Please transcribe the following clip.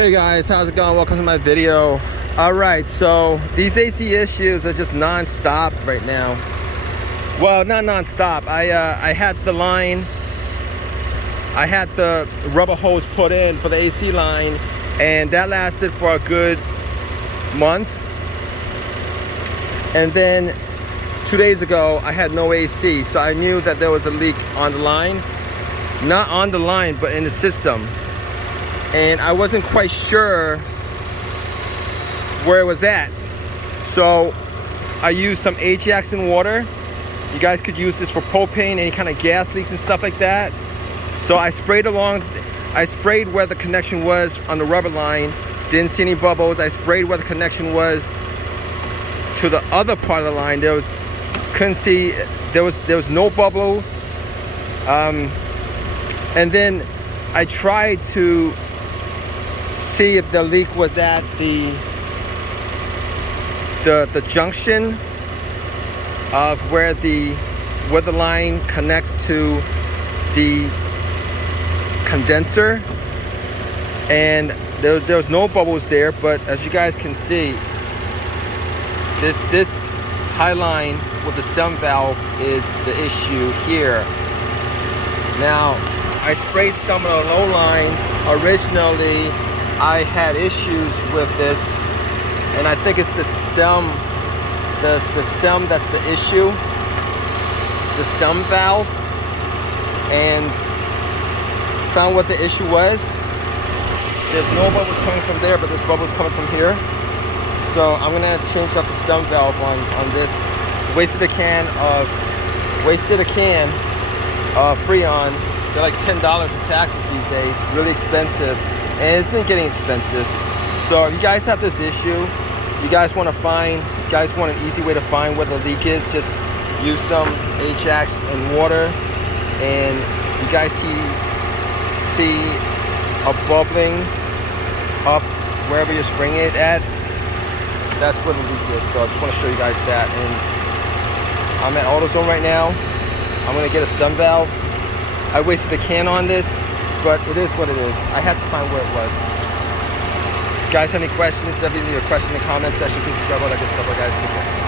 Hey guys, how's it going? Welcome to my video. Alright, so these AC issues are just non-stop right now. Well, not non-stop. I had the line, I had the rubber hose put in for the AC line, and that lasted for a good month. And then 2 days ago, I had no AC, so I knew that there was a leak on the line. Not on the line, but in the system. And I wasn't quite sure where it was at. So I used some Ajax and water. You guys could use this for propane, any kind of gas leaks and stuff like that. So I sprayed where the connection was on the rubber line. Didn't see any bubbles. I sprayed where the connection was to the other part of the line. There was no bubbles. And then I tried to see if the leak was at the junction of where the line connects to the condenser, and there was no bubbles there. But as you guys can see, this high line with the stem valve is the issue here. Now I sprayed some of the low line. Originally I had issues with this, and I think it's the stem, the stem that's the issue, the stem valve, and found what the issue was. There's no bubbles coming from there, but there's bubbles coming from here. So I'm gonna change up the stem valve on this. Wasted a can of Freon. They're like $10 for taxes these days. Really expensive, and it's been getting expensive. So if you guys have this issue, you guys want an easy way to find where the leak is, just use some Ajax and water, and you guys see a bubbling up wherever you're spraying it at. That's where the leak is. So I just want to show you guys that. And I'm at AutoZone right now. I'm gonna get a stem valve. I wasted a can on this, but it is what it is. I had to find where it was. If you guys have any questions, definitely leave a question in the comment section. Please subscribe, all that good stuff. Guys, take care.